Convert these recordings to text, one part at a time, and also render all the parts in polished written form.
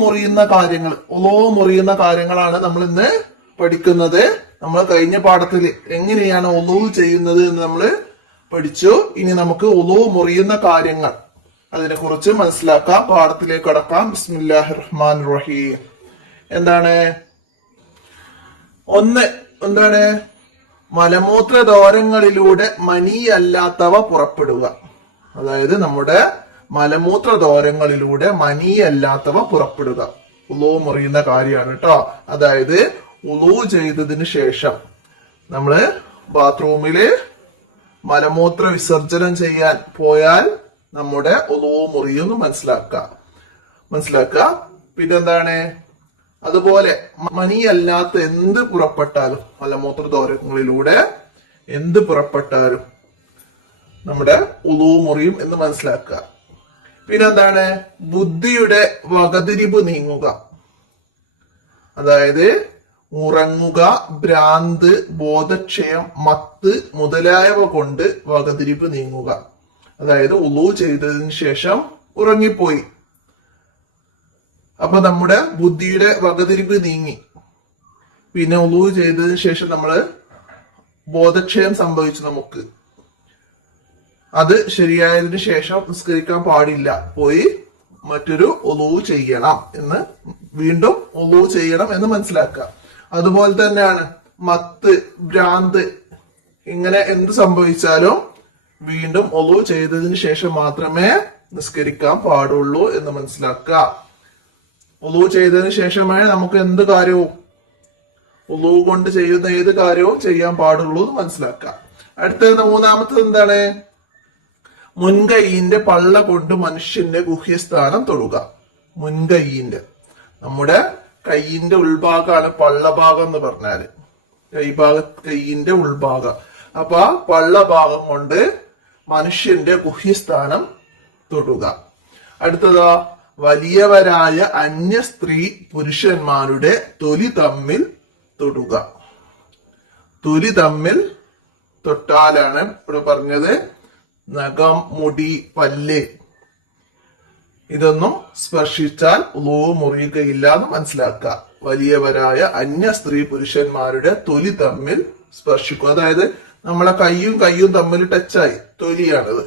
മുറിയുന്ന കാര്യങ്ങളാണ് നമ്മൾ ഇന്ന് പഠിക്കുന്നത്. നമ്മൾ കഴിഞ്ഞ പാഠത്തിൽ എങ്ങനെയാണ് ഒളു ചെയ്യുന്നത് എന്ന് നമ്മൾ പഠിച്ചു. ഇനി നമുക്ക് ഒളു മുറിയുന്ന കാര്യങ്ങൾ അതിനെ കുറിച്ച് മനസ്സിലാക്കാം. പാഠത്തിലേക്ക് കടക്കാം. ബിസ്മില്ലാഹിർ റഹ്മാനിർ റഹീം. എന്താണ് മലമൂത്ര ദ്വാരങ്ങളിലൂടെ മനിയല്ലാത്തവ പുറപ്പെടുക. അതായത് നമ്മുടെ മലമൂത്ര ദ്വാരങ്ങളിലൂടെ മനിയല്ലാത്തവ പുറപ്പെടുക ഉളൂ മുറിയുന്ന കാര്യമാണ് കേട്ടോ. അതായത് ഉളൂ ചെയ്തതിന് ശേഷം നമ്മള് ബാത്റൂമില് മലമൂത്ര വിസർജനം ചെയ്യാൻ പോയാൽ നമ്മുടെ ഉളൂ മുറിയെന്ന് മനസ്സിലാക്കുക. പിന്നെന്താണ്, അതുപോലെ മനിയല്ലാത്ത എന്ത് പുറപ്പെട്ടാലും മലമൂത്ര ദ്വാരങ്ങളിലൂടെ എന്ത് പുറപ്പെട്ടാലും നമ്മുടെ ഉളൂ മുറിയും എന്ന് മനസ്സിലാക്കുക. പിന്നെന്താണ്, ബുദ്ധിയുടെ വകതിരിവ് നീങ്ങുക. അതായത് ഉറങ്ങുക, ഭ്രാന്ത്, ബോധക്ഷയം, മത്ത് മുതലായവ കൊണ്ട് വകതിരിവ് നീങ്ങുക. അതായത് ഉളൂ ചെയ്തതിന് ശേഷം ഉറങ്ങിപ്പോയി, അപ്പൊ നമ്മുടെ ബുദ്ധിയുടെ വകതിരിവ് നീങ്ങി. പിന്നെ ഉളൂ ചെയ്തതിന് ശേഷം നമ്മള് ബോധക്ഷയം സംഭവിച്ചു നമുക്ക്. അത് ശരിയായതിനു ശേഷം നിസ്കരിക്കാൻ പാടില്ല, പോയി മറ്റൊരു ഉളൂ ചെയ്യണം എന്ന് വീണ്ടും ഉളൂ ചെയ്യണം എന്ന് മനസ്സിലാക്കുക. അതുപോലെ തന്നെയാണ് മത്ത്, ഭ്രാന്ത്, ഇങ്ങനെ എന്ത് സംഭവിച്ചാലും വീണ്ടും ഉളൂ ചെയ്തതിന് ശേഷം മാത്രമേ നിസ്കരിക്കാൻ പാടുള്ളൂ എന്ന് മനസ്സിലാക്കുക. ഉളൂ ചെയ്തതിന് ശേഷമേ നമുക്ക് എന്ത് കാര്യവും ഉളൂ കൊണ്ട് ചെയ്യുന്ന ഏത് കാര്യവും ചെയ്യാൻ പാടുള്ളൂ എന്ന് മനസ്സിലാക്കുക. അടുത്തത് മൂന്നാമത്തത് എന്താണ്, മുൻകൈയിന്റെ പള്ള കൊണ്ട് മനുഷ്യന്റെ ഗുഹ്യസ്ഥാനം തൊടുക. മുൻകൈയിന്റെ, നമ്മുടെ കൈയിന്റെ ഉൾഭാഗമാണ് പള്ളഭാഗം എന്ന് പറഞ്ഞാല്, കൈയിന്റെ ഉൾഭാഗം. അപ്പൊ ആ പള്ളഭാഗം കൊണ്ട് മനുഷ്യന്റെ ഗുഹ്യസ്ഥാനം തൊടുക. അടുത്തതാ, വലിയവരായ അന്യ സ്ത്രീ പുരുഷന്മാരുടെ തൊലി തമ്മിൽ തൊടുക. തൊലി തമ്മിൽ തൊട്ടാലാണ് ഇവിടെ പറഞ്ഞത് നഖം, മുടി, പല്ല് ഇതൊന്നും സ്പർശിച്ചാൽ ഉളൂ മുറിയുകയില്ല എന്ന് മനസ്സിലാക്കുക. വലിയവരായ അന്യ സ്ത്രീ പുരുഷന്മാരുടെ തൊലി തമ്മിൽ സ്പർശിക്കുക. അതായത് നമ്മളെ കയ്യും തമ്മിൽ ടച്ചായി, തൊലിയാണിത്.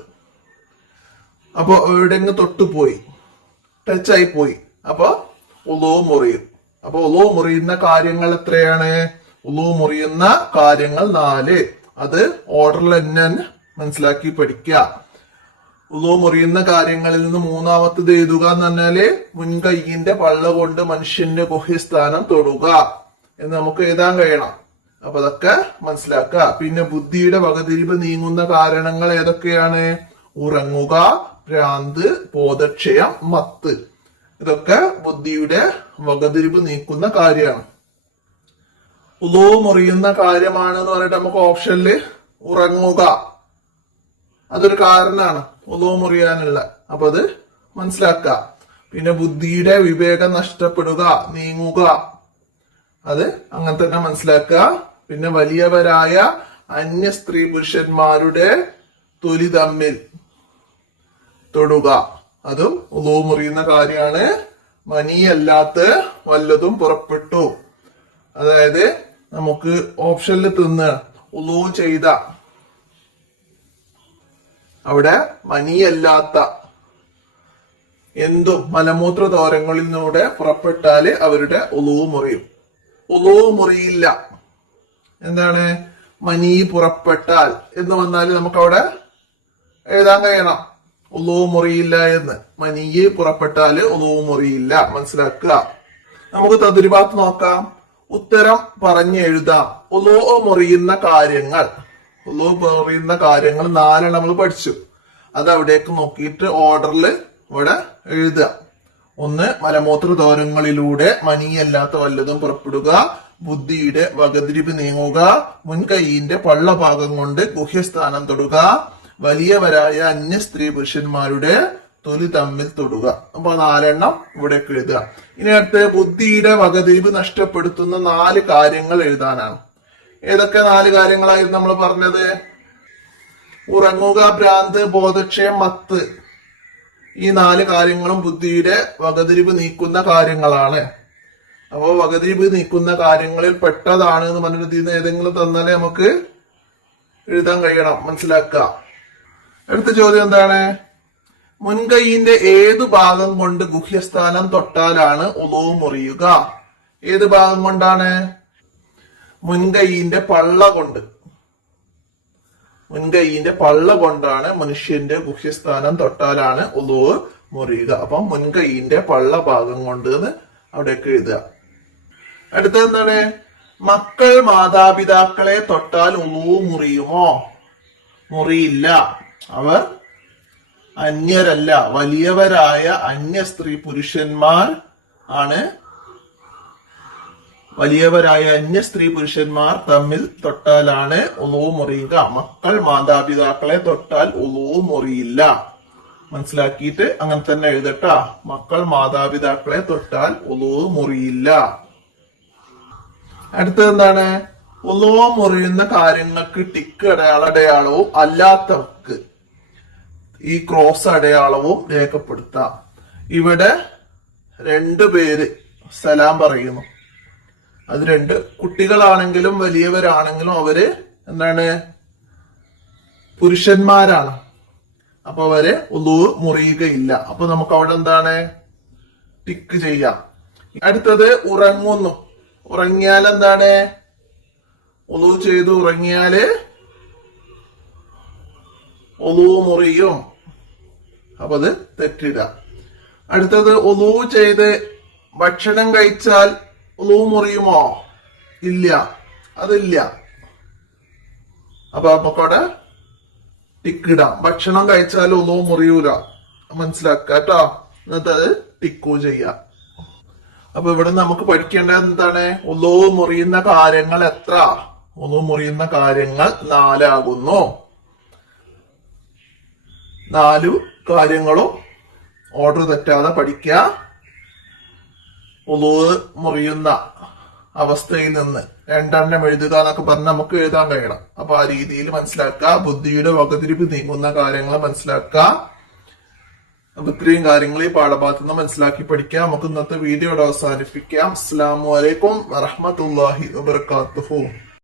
അപ്പൊ എവിടെയെങ്കിലും തൊട്ടുപോയി, ടച്ചായി പോയി, അപ്പൊ ഉളൂ മുറിയും. അപ്പൊ ഉളൂ മുറിയുന്ന കാര്യങ്ങൾ എത്രയാണ്? ഉളൂ മുറിയുന്ന കാര്യങ്ങൾ 4. അത് ഓർഡറിൽ തന്നെ മനസ്സിലാക്കി പഠിക്കുക. ഉളൂ മുറിയുന്ന കാര്യങ്ങളിൽ നിന്ന് മൂന്നാമത്തത് എഴുതുക എന്ന് പറഞ്ഞാല് മുൻകൈയിന്റെ പള്ള കൊണ്ട് മനുഷ്യന്റെ ഗുഹ്യസ്ഥാനം തൊടുക എന്ന് നമുക്ക് എഴുതാൻ കഴിയണം. അപ്പൊ അതൊക്കെ മനസ്സിലാക്കുക. പിന്നെ ബുദ്ധിയുടെ വകതിരിവ് നീങ്ങുന്ന കാരണങ്ങൾ ഏതൊക്കെയാണ്? ഉറങ്ങുക, ഭ്രാന്ത്, ബോധക്ഷയം, മത്ത്. ഇതൊക്കെ ബുദ്ധിയുടെ വകതിരിവ് നീക്കുന്ന കാര്യമാണ്. ഉളൂ മുറിയുന്ന കാര്യമാണ് എന്ന് പറഞ്ഞിട്ട് നമുക്ക് ഓപ്ഷനില് ഉറങ്ങുക, അതൊരു കാരണമാണ് ഉളൂ മുറിയാനുള്ള. അപ്പൊ അത് മനസ്സിലാക്കുക. പിന്നെ ബുദ്ധിയുടെ വിവേകം നഷ്ടപ്പെടുക, നീങ്ങുക, അത് അങ്ങനെ തന്നെ മനസ്സിലാക്കുക. പിന്നെ വലിയവരായ അന്യ സ്ത്രീ പുരുഷന്മാരുടെ തൊലി തമ്മിൽ തൊടുക, അതും ഉളൂ മുറിയുന്ന കാര്യമാണ്. മനിയല്ലാത്ത വല്ലതും പുറപ്പെട്ടു, അതായത് നമുക്ക് ഓപ്ഷനിൽ ഉളൂ ചെയ്ത അവിടെ മനിയല്ലാത്ത എന്തും മലമൂത്ര ദ്വാരങ്ങളിൽ നിന്നൂടെ പുറപ്പെട്ടാല് അവരുടെ ഉളൂ മുറിയും. ഉളൂ മുറിയില്ല, എന്താണ്, മനി പുറപ്പെട്ടാൽ എന്ന് വന്നാൽ നമുക്ക് അവിടെ എഴുതാൻ കഴിയണം ഉളൂ മുറിയില്ല എന്ന്. മനിയെ പുറപ്പെട്ടാല് ഉളൂ മുറിയില്ല, മനസ്സിലാക്കുക. നമുക്ക് തദ്രിബാത്ത് നോക്കാം. ഉത്തരം പറഞ്ഞ് എഴുതാം. ഉളൂ മുറിയുന്ന കാര്യങ്ങൾ 4 നമ്മൾ പഠിച്ചു. അത് അവിടേക്ക് നോക്കിയിട്ട് ഓർഡറിൽ ഇവിടെ എഴുതുക. 1, മലമൂത്ര ദ്വാരങ്ങളിലൂടെ മനിയല്ലാത്ത വല്ലതും പുറപ്പെടുക, ബുദ്ധിയുടെ വകതിരിവ് നീങ്ങുക, മുൻകൈയിന്റെ പള്ളഭാഗം കൊണ്ട് ഗുഹ്യസ്ഥാനം തൊടുക, വലിയവരായ അന്യ സ്ത്രീ പുരുഷന്മാരുടെ തൊലി തമ്മിൽ തൊടുക. അപ്പൊ 4 ഇവിടേക്ക് എഴുതുക. ഇനി അടുത്ത് ബുദ്ധിയുടെ വകതിരിവ് നഷ്ടപ്പെടുത്തുന്ന 4 കാര്യങ്ങൾ എഴുതാനാണ്. ഏതൊക്കെ 4 കാര്യങ്ങളായിരുന്നു നമ്മൾ പറഞ്ഞത്? ഉറങ്ങുക, ഭ്രാന്ത്, ബോധക്ഷയം, മത്ത്. ഈ 4 കാര്യങ്ങളും ബുദ്ധിയുടെ വകതിരിവ് നീക്കുന്ന കാര്യങ്ങളാണ്. അപ്പോ വകതിരിവ് നീക്കുന്ന കാര്യങ്ങളിൽ പെട്ടതാണ് എന്ന് പറഞ്ഞിട്ട് ഇതിന് ഏതെങ്കിലും തന്നാലേ നമുക്ക് എഴുതാൻ കഴിയണം, മനസ്സിലാക്കുക. അടുത്ത ചോദ്യം എന്താണ്? മുൻകൈയിന്റെ ഏതു ഭാഗം കൊണ്ട് ഗുഹ്യസ്ഥാനം തൊട്ടാലാണ് ഉളൂ മുറിയുക? ഏത് ഭാഗം കൊണ്ടാണ്? മുൻകൈയിന്റെ പള്ള കൊണ്ട്. മുൻകൈയിന്റെ പള്ള കൊണ്ടാണ് മനുഷ്യന്റെ ഗുഹ്യസ്ഥാനം തൊട്ടാലാണ് ഉളൂ മുറിയുക. അപ്പം മുൻകൈയിന്റെ പള്ള ഭാഗം കൊണ്ട് അവിടേക്ക് എഴുതുക. അടുത്തത് എന്താണ്? മക്കൾ മാതാപിതാക്കളെ തൊട്ടാൽ ഉളൂ മുറിയുമോ? മുറിയില്ല. അവർ അന്യരല്ല, വലിയവരായ അന്യ സ്ത്രീ പുരുഷന്മാർ ആണ്. വലിയവരായ അന്യ സ്ത്രീ പുരുഷന്മാർ തമ്മിൽ തൊട്ടാലാണ് ഉളൂ മുറിയുക. മക്കൾ മാതാപിതാക്കളെ തൊട്ടാൽ ഉളൂ മുറിയില്ല. മനസ്സിലാക്കിയിട്ട് അങ്ങനെ തന്നെ എഴുതട്ടാ. മക്കൾ മാതാപിതാക്കളെ തൊട്ടാൽ ഉളൂ മുറിയില്ല. അടുത്തത് എന്താണ്? ഉളൂ മുറിയുന്ന കാര്യങ്ങൾക്ക് ടിക്ക് അടയാളവും അല്ലാത്തവർക്ക് ഈ ക്രോസ് അടയാളവും രേഖപ്പെടുത്താം. ഇവിടെ 2 പേര് സലാം പറയുന്നു. അത് 2 കുട്ടികളാണെങ്കിലും വലിയവരാണെങ്കിലും അവര് എന്താണ്? പുരുഷന്മാരാണ്. അപ്പൊ അവര് ഉളൂ മുറിയുകയില്ല. അപ്പൊ നമുക്ക് അവിടെ എന്താണ്? ടിക്ക് ചെയ്യാം. അടുത്തത് ഉറങ്ങുന്നു. ഉറങ്ങിയാൽ എന്താണ്? ഉളൂ ചെയ്ത് ഉറങ്ങിയാല് ഉളൂ മുറിയും. അപ്പൊ അത് തെറ്റില്ല. അടുത്തത് ഉളൂ ചെയ്ത് ഭക്ഷണം കഴിച്ചാൽ ഉളൂ മുറിയുമോ? ഇല്ല, അതില്ല. അപ്പൊ നമുക്കവിടെ ടിക്കിടാം. ഭക്ഷണം കഴിച്ചാൽ ഉളൂ മുറിയൂല, മനസ്സിലാക്കുക കേട്ടോ. എന്നിട്ട് അത് ടിക്കു ചെയ്യാം. അപ്പൊ ഇവിടെ നമുക്ക് പഠിക്കേണ്ടത് എന്താണ്? ഉളൂ മുറിയുന്ന കാര്യങ്ങൾ എത്ര? ഉളൂ മുറിയുന്ന കാര്യങ്ങൾ 4 ആകുന്നു. 4 കാര്യങ്ങളും ഓർഡർ തെറ്റാതെ പഠിക്കുക. ഉളൂ മുറിയുന്ന അവസ്ഥയിൽ നിന്ന് 2 എഴുതുക എന്നൊക്കെ പറഞ്ഞ് നമുക്ക് എഴുതാൻ കഴിയണം. അപ്പൊ ആ രീതിയിൽ മനസ്സിലാക്കുക. ബുദ്ധിയുടെ വകതിരിവ് നീങ്ങുന്ന കാര്യങ്ങൾ മനസ്സിലാക്കുക. അപ്പൊ ഇത്രയും കാര്യങ്ങൾ ഈ പാഠഭാഗത്ത് നിന്ന് മനസ്സിലാക്കി പഠിക്കാം. നമുക്ക് ഇന്നത്തെ വീഡിയോ അവസാനിപ്പിക്കാം. അസ്സലാമു അലൈക്കും വറഹ്മത്തുള്ളാഹി വബറകാതുഹു.